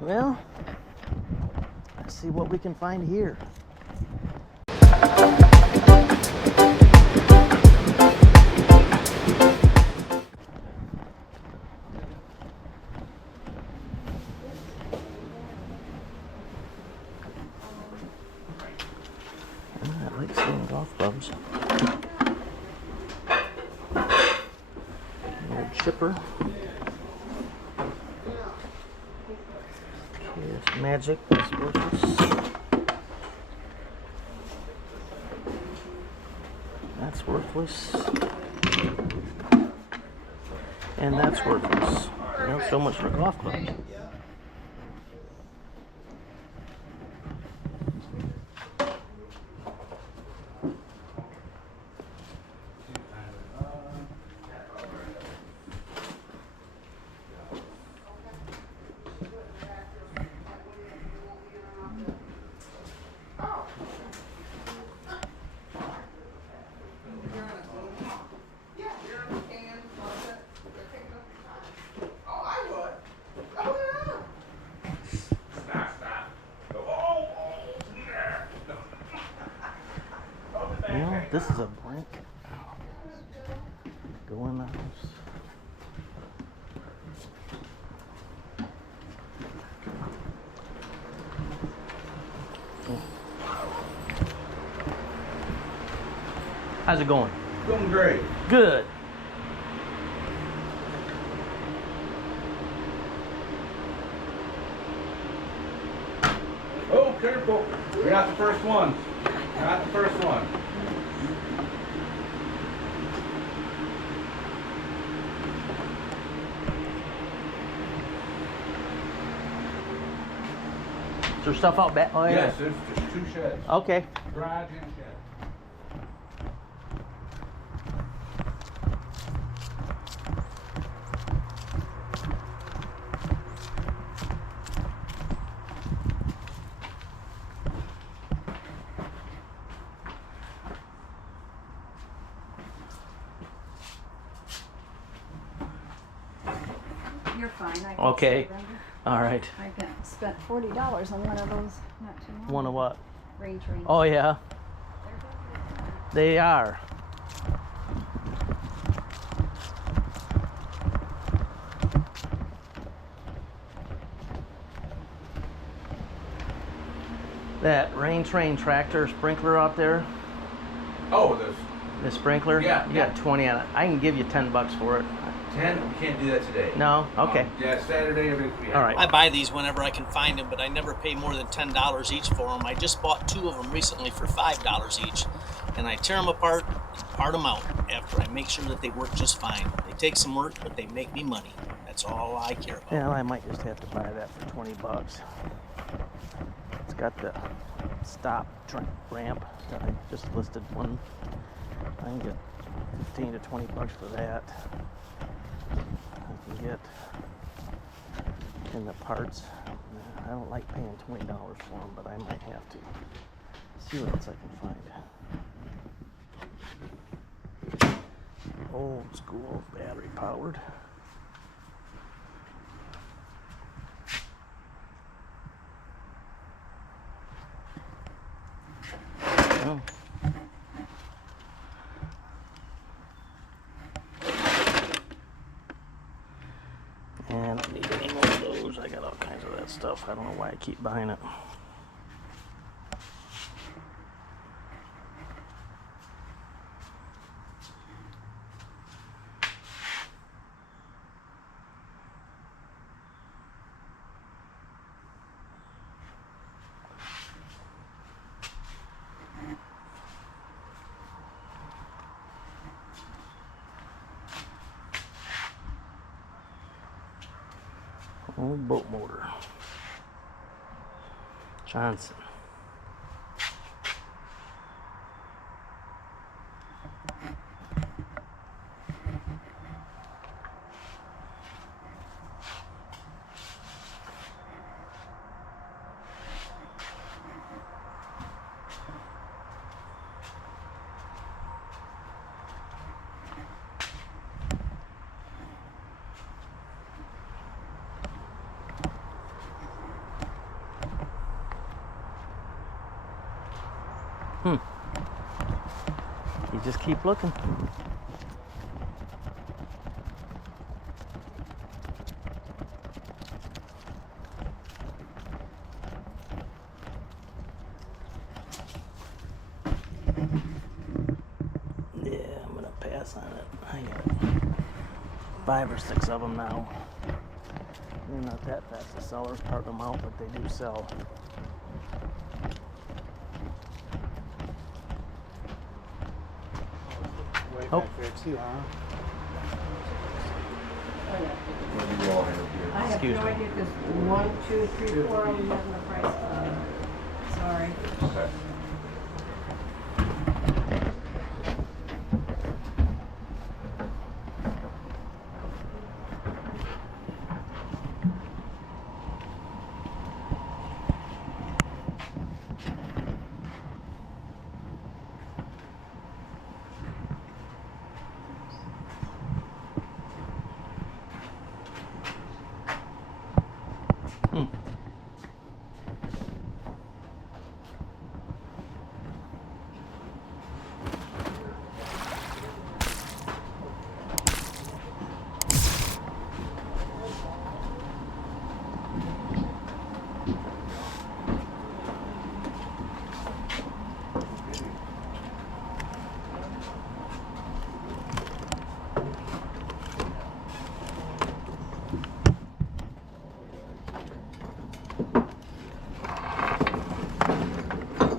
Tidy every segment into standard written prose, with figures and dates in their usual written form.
Well, let's see what we can find here. I like seeing golf clubs. An old chipper. Okay, it's magic. That's worthless. That's worthless. And that's worthless. You know, so much for golf clubs. You know, this is a blank. Go in the house. How's it going? Going great. Good. Oh, careful. You're not the first one. Not the first one. Is there stuff out back? Oh, yeah. Yes, there's 2 sheds. Okay. Garage and shed. You're fine. I can Okay. surrender. All right. I spent $40 on one of those not too long. One of what? Rain trains. Oh, yeah. They are. That rain train tractor sprinkler out there, Oh, there's the sprinkler, Yeah, you yeah. got 20 on it. I can give you $10 for it. 10. We can't do that today. No? Okay. Yeah, Saturday everything. All right. I buy these whenever I can find them, but I never pay more than $10 each for them. I just bought 2 of them recently for $5 each, and I tear them apart and part them out after I make sure that they work just fine. They take some work, but they make me money. That's all I care about. Yeah, I might just have to buy that for $20. It's got the stop ramp that I just listed one. I can get 15 to $20 for that. I can get in the parts. I don't like paying $20 for them, but I might have to. See what else I can find. Old school battery powered. Oh. And I don't need any more of those. I got all kinds of that stuff. I don't know why I keep buying it. Old boat motor. Johnson. You just keep looking. Yeah, I'm gonna pass on it. I got 5 or 6 of them now. They're not that fast. The sellers part them out, but they do sell. Way Oh. back there too, huh? What do you all have here? I have Excuse no me. idea because 1, 2, 3, 4 of them have the price. Sorry. Okay.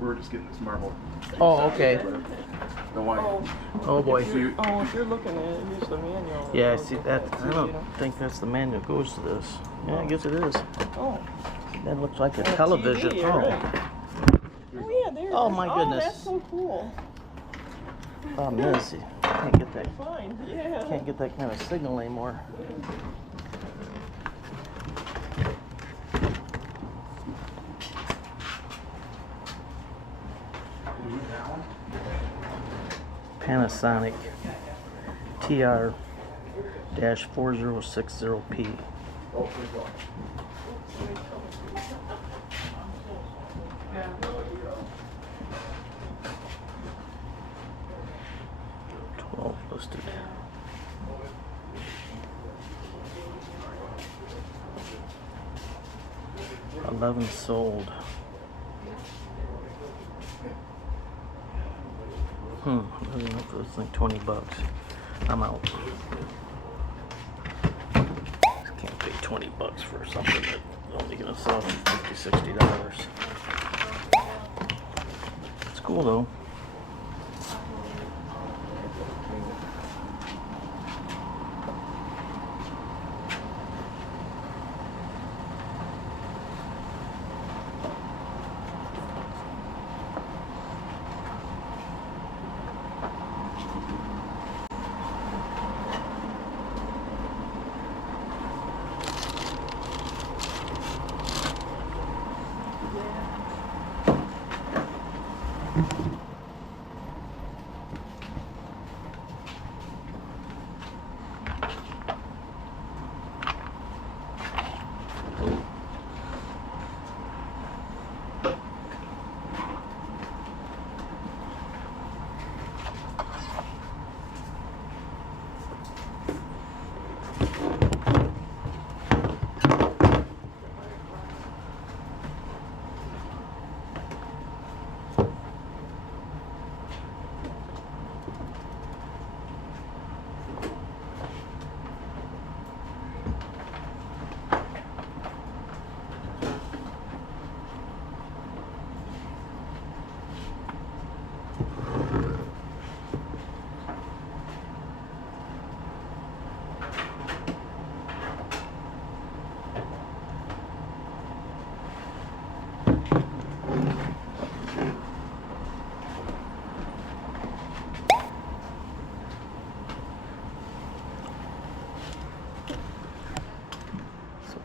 We're just getting this marble. Oh, okay. Don't want Oh boy. If you're looking at it, it's the manual. Yeah, I see that. I don't think that's the manual that goes to this. Yeah, I guess it is. Oh. That looks like a On a television. TV, Oh. right. Oh yeah, there. Oh, my goodness. Oh, that's so cool. Problem is, you can't get that. Fine. Yeah. Can't get that kind of signal anymore. Panasonic TR-4060P. Listed. 11 sold. Doesn't look for this thing. $20. I'm out. Can't pay $20 for something that's only gonna sell for $50, $60. It's cool though.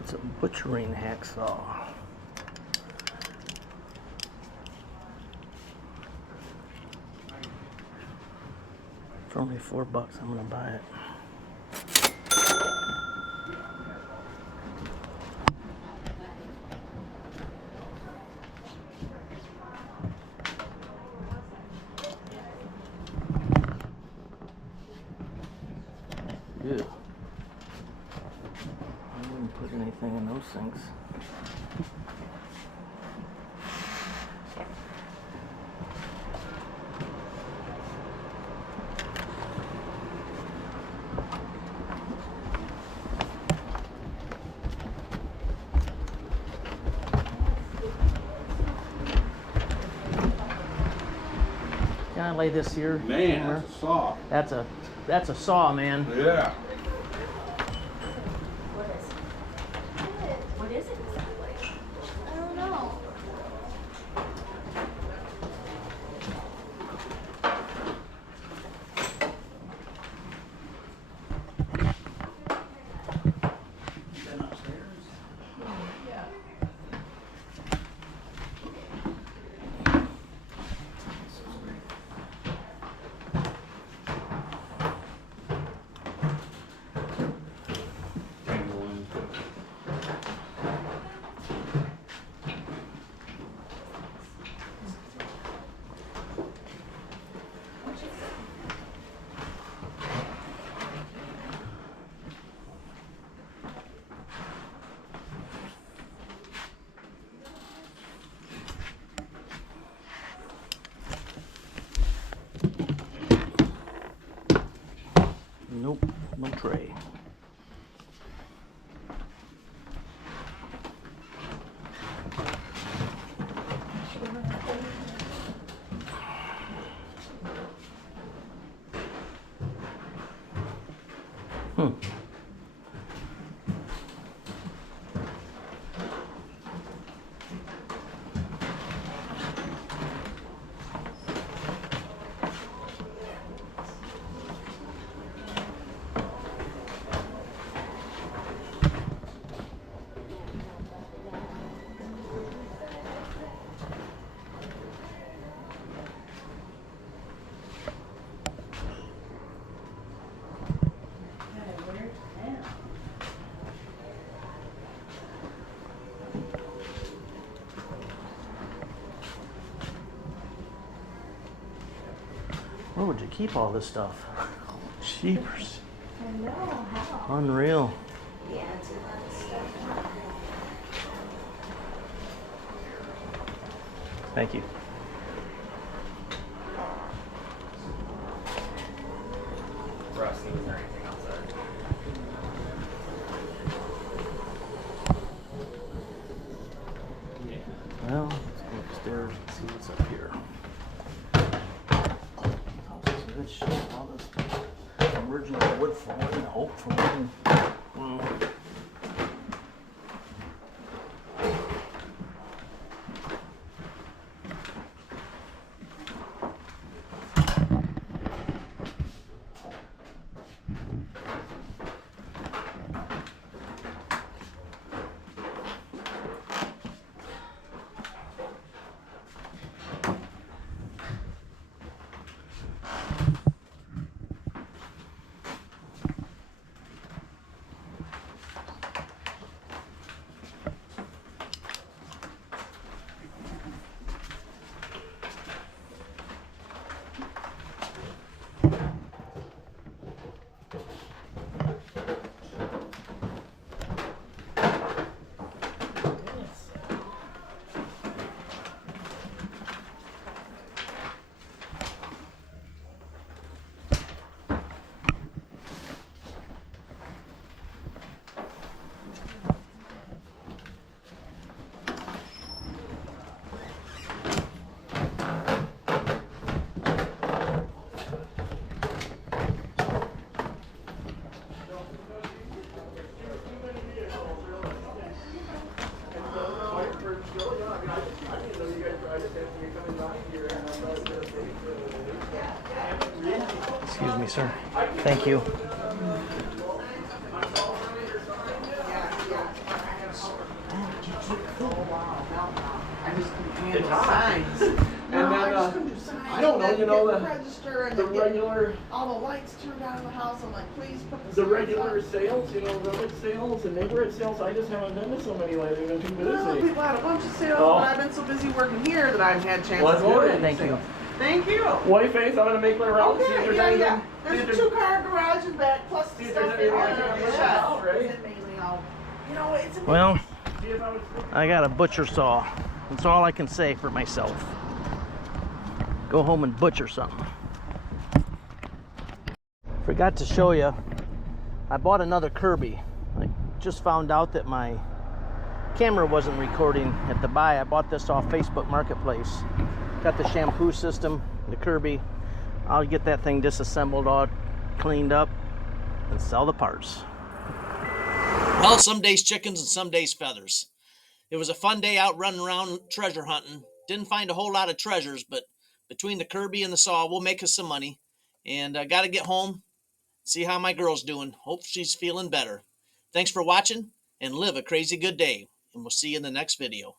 It's a butchering hacksaw. For only $4, I'm gonna buy it. put anything in those sinks. Can I lay this here? Man, somewhere? that's a saw. That's a saw, man. Yeah. What is it exactly? I don't know. Nope, no tray. Where would you keep all this stuff? Jeepers. I know, how? Unreal. Yeah, it's a lot of stuff. Thank you. Rusty, is there anything outside? Well, let's go upstairs and see what's up here. Oh, this is good shit. All this original wood flooring and hope for wooden. Excuse me, sir. Thank you. And then, I don't know, you know, the regular, All the lights turned on in the house. I'm like, please put the signs regular up. sales, you know, village sales and neighborhood sales, I just haven't been to so many lately, been too Well, busy. people had a bunch of sales, Oh. but I've been so busy working here that I haven't had a chance Well, to that's go to good. any Thank you. sales. Thank you. White face, I'm gonna make my rounds, see if Okay, there's yeah, anything. yeah. see There's if a 2-car garage in back, plus see the if stuff there's in anything I there. can Yeah. rent out, right? And mainly all You know, it's a Well, I got a butcher saw. That's all I can say for myself. Go home and butcher something. Forgot to show you, I bought another Kirby. I just found out that my camera wasn't recording at the buy. I bought this off Facebook Marketplace. Got the shampoo system, the Kirby. I'll get that thing disassembled, all cleaned up, and sell the parts. Well, some days chickens and some days feathers. It was a fun day out running around treasure hunting. Didn't find a whole lot of treasures, but between the Kirby and the saw, we'll make us some money. And I got to get home, see how my girl's doing. Hope she's feeling better. Thanks for watching, and live a crazy good day. And we'll see you in the next video.